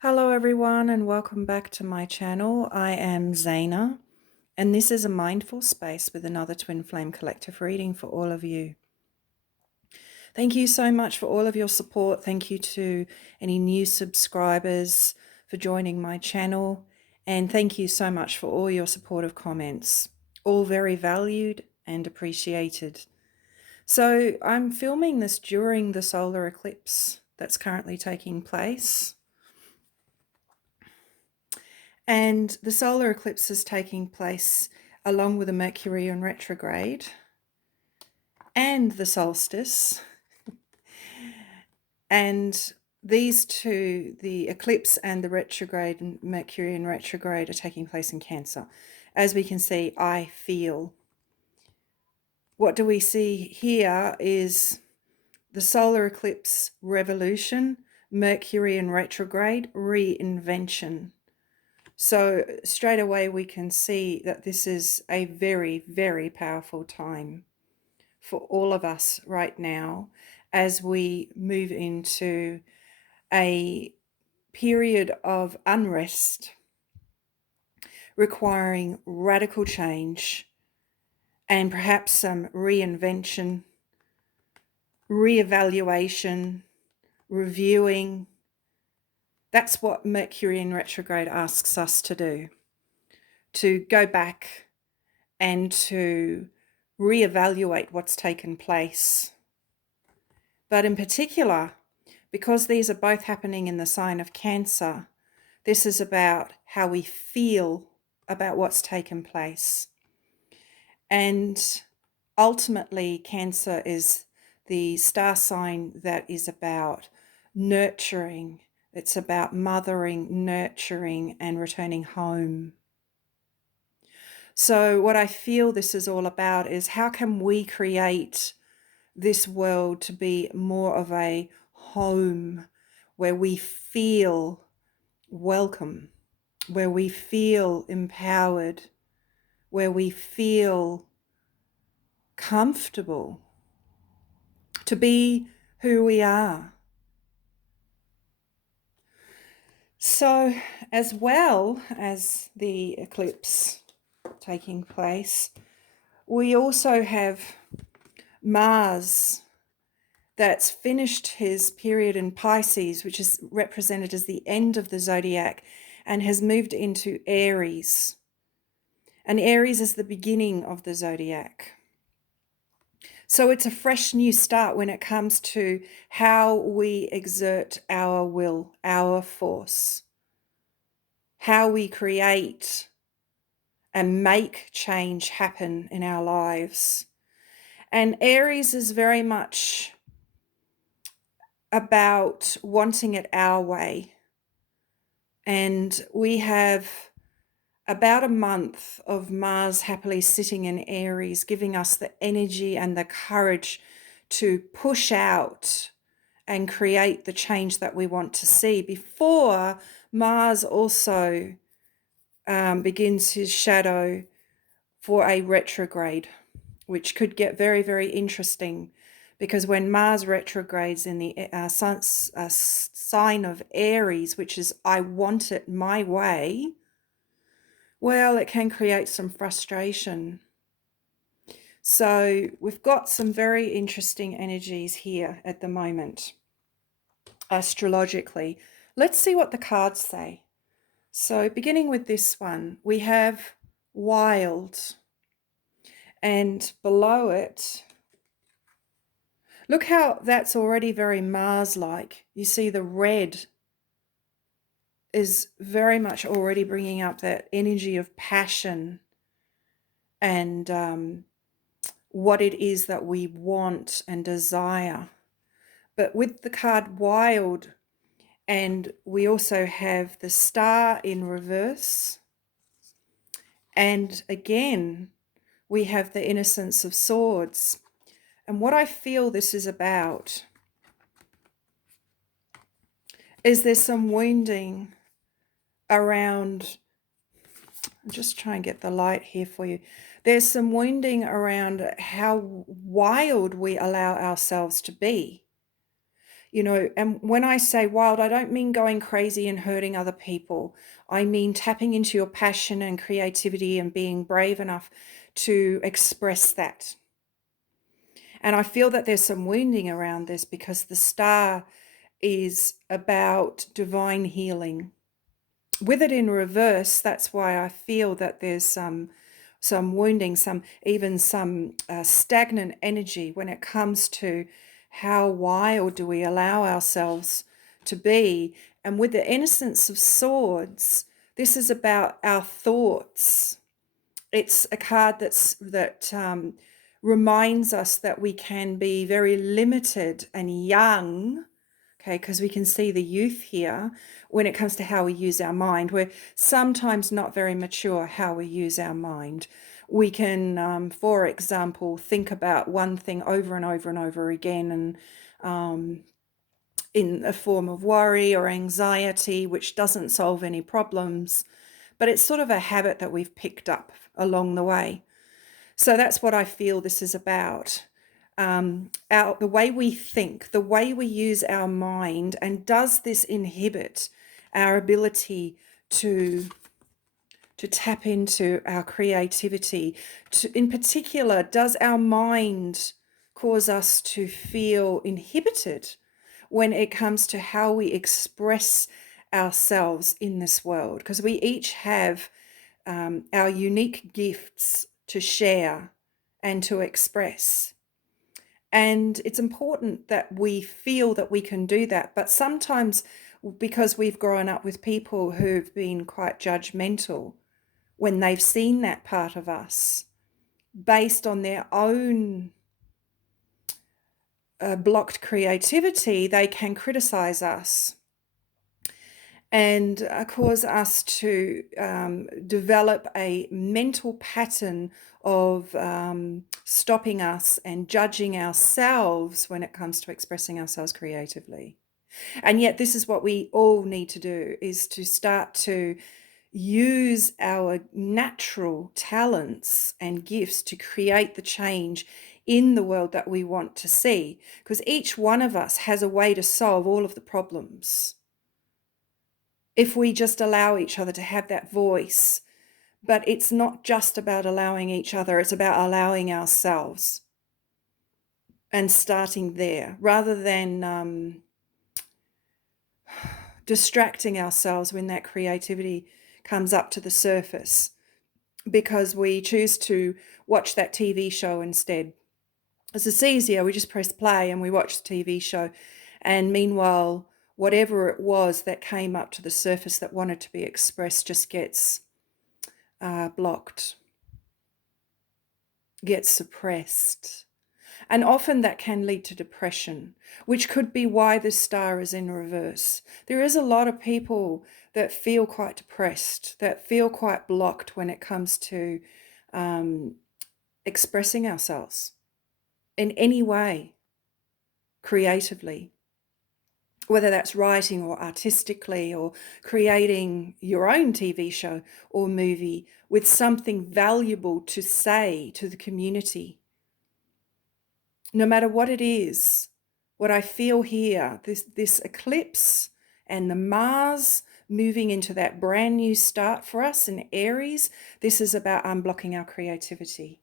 Hello everyone and welcome back to my channel. I am Zaina and this is a mindful space with another Twin Flame collective reading for all of you. Thank you so much for all of your support. Thank you to any new subscribers for joining my channel, and thank you so much for all your supportive comments. All very valued and appreciated. So I'm filming this during the solar eclipse that's currently taking place. And the solar eclipse is taking place along with the Mercury in retrograde and the solstice. And these two, the eclipse and the retrograde and Mercury in retrograde, are taking place in Cancer. As we can see, I feel. What do we see here is the solar eclipse revolution, Mercury in retrograde, reinvention. So straight away we can see that this is a very, very powerful time for all of us right now as we move into a period of unrest requiring radical change and perhaps some reinvention, reevaluation, reviewing. That's what Mercury in retrograde asks us to go back and to reevaluate what's taken place. But in particular, because these are both happening in the sign of Cancer, this is about how we feel about what's taken place. And ultimately, Cancer is the star sign that is about nurturing. It's about mothering, nurturing, and returning home. So what I feel this is all about is how can we create this world to be more of a home where we feel welcome, where we feel empowered, where we feel comfortable to be who we are. So as well as the eclipse taking place, we also have Mars that's finished his period in Pisces, which is represented as the end of the zodiac, and has moved into Aries. And Aries is the beginning of the zodiac. So it's a fresh new start when it comes to how we exert our will, our force, how we create and make change happen in our lives. And Aries is very much about wanting it our way. And we have about a month of Mars happily sitting in Aries, giving us the energy and the courage to push out and create the change that we want to see before Mars also begins his shadow for a retrograde, which could get very, very interesting, because when Mars retrogrades in the sign of Aries, which is I want it my way, well, it can create some frustration. So we've got some very interesting energies here at the moment, astrologically. Let's see what the cards say. So beginning with this one, we have wild, and below it, look how that's already very Mars-like. You see the red is very much already bringing up that energy of passion and what it is that we want and desire. But with the card wild, and we also have the star in reverse, and again we have the innocence of swords. And what I feel this is about is there's some wounding around, I'm just trying to get the light here for you. There's some wounding around how wild we allow ourselves to be. You know, and when I say wild, I don't mean going crazy and hurting other people. I mean tapping into your passion and creativity and being brave enough to express that. And I feel that there's some wounding around this because the star is about divine healing. With it in reverse, that's why I feel that there's some wounding, even some stagnant energy when it comes to how wild do we allow ourselves to be. And with the Innocence of Swords, this is about our thoughts. It's a card that reminds us that we can be very limited and young. Okay, because we can see the youth here when it comes to how we use our mind. We're sometimes not very mature how we use our mind. We can, for example, think about one thing over and over and over again, and in a form of worry or anxiety, which doesn't solve any problems, but it's sort of a habit that we've picked up along the way. So that's what I feel this is about. The way we think, the way we use our mind, and does this inhibit our ability to tap into our creativity? In particular, does our mind cause us to feel inhibited when it comes to how we express ourselves in this world? Because we each have our unique gifts to share and to express. And it's important that we feel that we can do that. But sometimes, because we've grown up with people who've been quite judgmental, when they've seen that part of us, based on their own blocked creativity, they can criticize us and cause us to develop a mental pattern of stopping us and judging ourselves when it comes to expressing ourselves creatively. And yet this is what we all need to do, is to start to use our natural talents and gifts to create the change in the world that we want to see, because each one of us has a way to solve all of the problems if we just allow each other to have that voice. But it's not just about allowing each other, it's about allowing ourselves and starting there, rather than distracting ourselves when that creativity comes up to the surface, because we choose to watch that TV show instead. As it's easier, we just press play and we watch the TV show, and meanwhile, whatever it was that came up to the surface that wanted to be expressed just gets blocked, gets suppressed. And often that can lead to depression, which could be why the star is in reverse. There is a lot of people that feel quite depressed, that feel quite blocked when it comes to expressing ourselves in any way, creatively, whether that's writing or artistically, or creating your own TV show or movie with something valuable to say to the community. No matter what it is, what I feel here, this eclipse and the Mars moving into that brand new start for us in Aries, this is about unblocking our creativity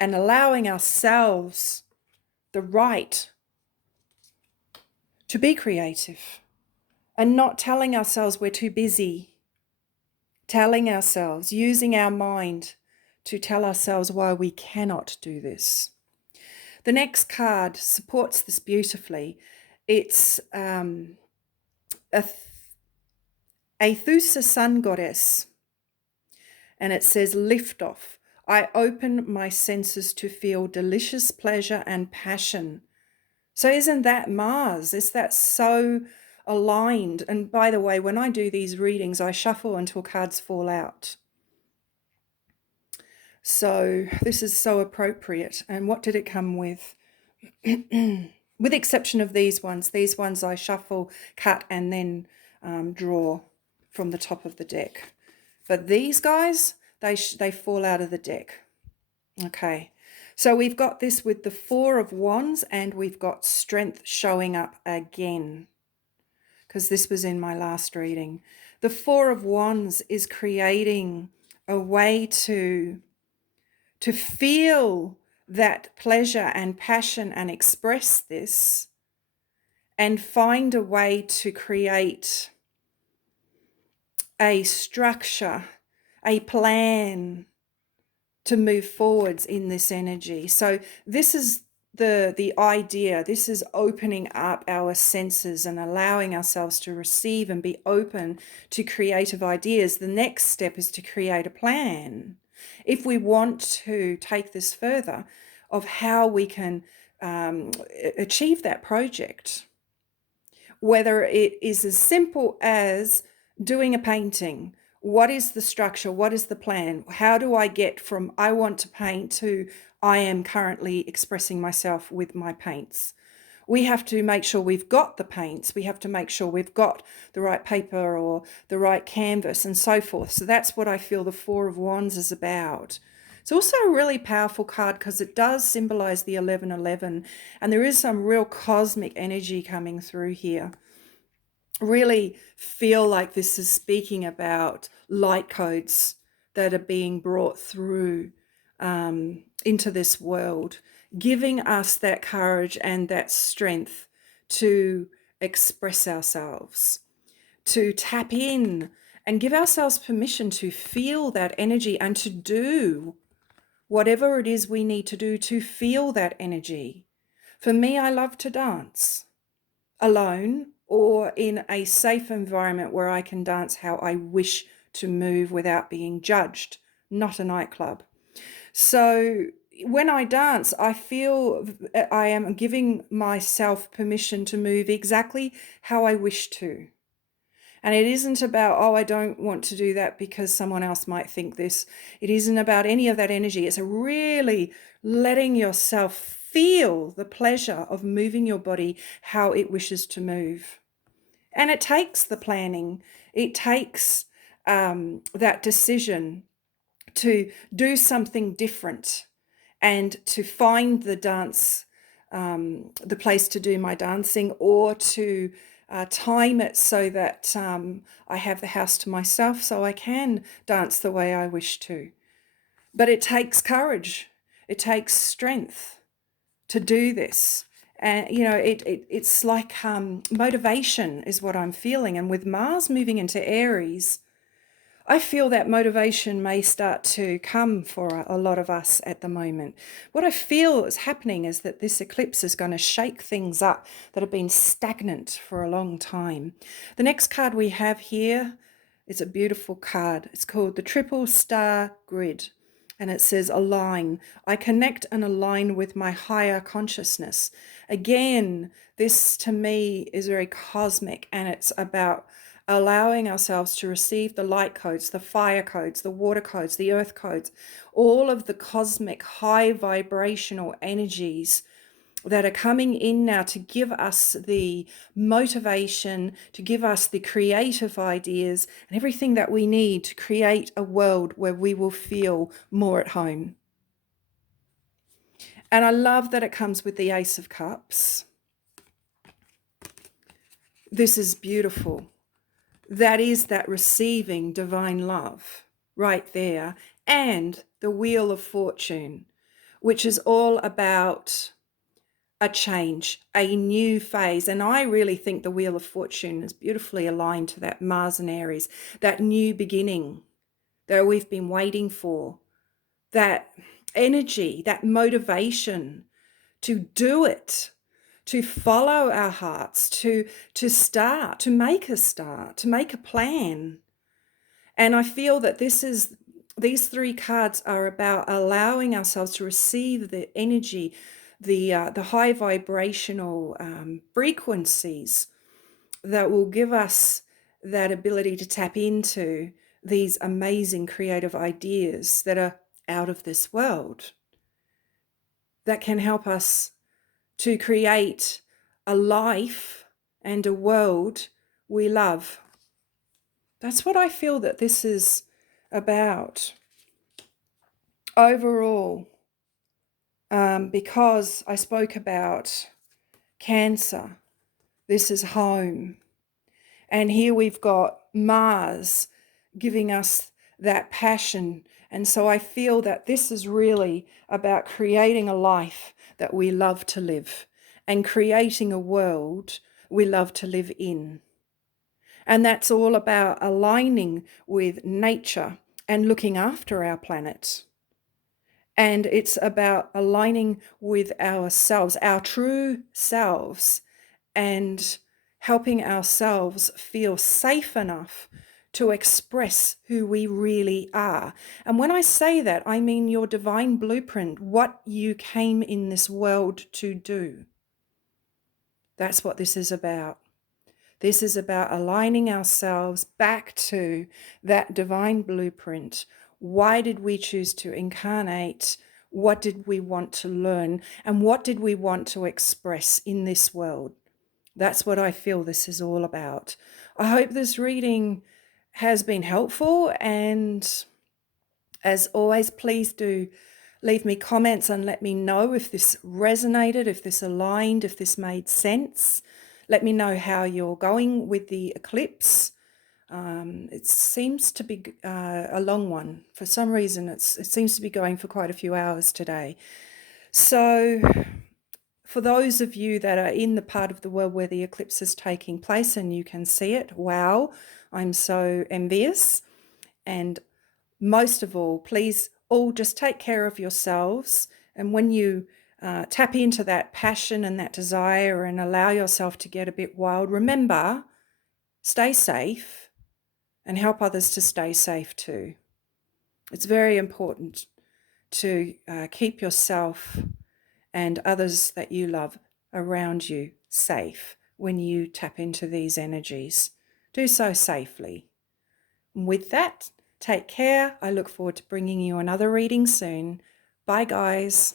and allowing ourselves the right to be creative, and not telling ourselves we're too busy, telling ourselves, using our mind to tell ourselves why we cannot do this. The next card supports this beautifully. It's a Thusa sun goddess, and it says, lift off. I open my senses to feel delicious pleasure and passion. So isn't that Mars? Is that so aligned? And by the way, when I do these readings, I shuffle until cards fall out. So this is so appropriate. And what did it come with? With exception of these ones I shuffle, cut, and then draw from the top of the deck. But these guys, they fall out of the deck. Okay, So we've got this with the Four of Wands, and we've got Strength showing up again, because this was in my last reading. The Four of Wands is creating a way to feel that pleasure and passion and express this, and find a way to create a structure, a plan to move forwards in this energy. So this is the idea. This is opening up our senses and allowing ourselves to receive and be open to creative ideas. The next step is to create a plan, if we want to take this further, of how we can achieve that project. Whether it is as simple as doing a painting. What is the structure? What is the plan? How do I get from I want to paint to I am currently expressing myself with my paints? We have to make sure we've got the paints. We have to make sure we've got the right paper or the right canvas and so forth. So that's what I feel the Four of Wands is about. It's also a really powerful card because it does symbolize the 1111, and there is some real cosmic energy coming through here. Really feel like this is speaking about light codes that are being brought through into this world, giving us that courage and that strength to express ourselves, to tap in and give ourselves permission to feel that energy and to do whatever it is we need to do to feel that energy. For me, I love to dance alone or in a safe environment where I can dance how I wish to move without being judged, not a nightclub. So when I dance, I feel I am giving myself permission to move exactly how I wish to. And it isn't about, oh, I don't want to do that because someone else might think this. It isn't about any of that energy. It's really letting yourself feel the pleasure of moving your body how it wishes to move. And it takes the planning. It takes that decision to do something different and to find the dance, the place to do my dancing, or to time it so that I have the house to myself so I can dance the way I wish to. But it takes courage. It takes strength to do this. And, you know, it's like motivation is what I'm feeling. And with Mars moving into Aries, I feel that motivation may start to come for a lot of us at the moment. What I feel is happening is that this eclipse is going to shake things up that have been stagnant for a long time. The next card we have here is a beautiful card. It's called the Triple Star Grid. And it says align. I connect and align with my higher consciousness. Again, this to me is very cosmic, and it's about allowing ourselves to receive the light codes, the fire codes, the water codes, the earth codes, all of the cosmic high vibrational energies that are coming in now to give us the motivation, to give us the creative ideas and everything that we need to create a world where we will feel more at home. And I love that it comes with the Ace of Cups. This is beautiful. That is that receiving divine love right there. And the Wheel of Fortune, which is all about a change, a new phase. And I really think the Wheel of Fortune is beautifully aligned to that Mars and Aries, that new beginning that we've been waiting for, that energy, that motivation to do it, to follow our hearts, to start, to make a start, to make a plan. And I feel that these three cards are about allowing ourselves to receive the energy, the high vibrational frequencies that will give us that ability to tap into these amazing creative ideas that are out of this world, that can help us to create a life and a world we love. That's what I feel that this is about. Overall, because I spoke about Cancer. This is home. And here we've got Mars giving us that passion. And so I feel that this is really about creating a life that we love to live and creating a world we love to live in. And that's all about aligning with nature and looking after our planet. And it's about aligning with ourselves, our true selves, and helping ourselves feel safe enough to express who we really are. And when I say that, I mean your divine blueprint, what you came in this world to do. That's what this is about. This is about aligning ourselves back to that divine blueprint. Why did we choose to incarnate? What did we want to learn? And what did we want to express in this world? That's what I feel this is all about. I hope this reading has been helpful, and as always, please do leave me comments and let me know if this resonated, if this aligned, if this made sense. Let me know how you're going with the eclipse. It seems to be a long one. For some reason, it seems to be going for quite a few hours today. So for those of you that are in the part of the world where the eclipse is taking place and you can see it, wow, I'm so envious. And most of all, please all just take care of yourselves. And when you tap into that passion and that desire and allow yourself to get a bit wild, remember, stay safe and help others to stay safe too. It's very important to keep yourself and others that you love around you safe when you tap into these energies. Do so safely. With that, take care. I look forward to bringing you another reading soon. Bye, guys.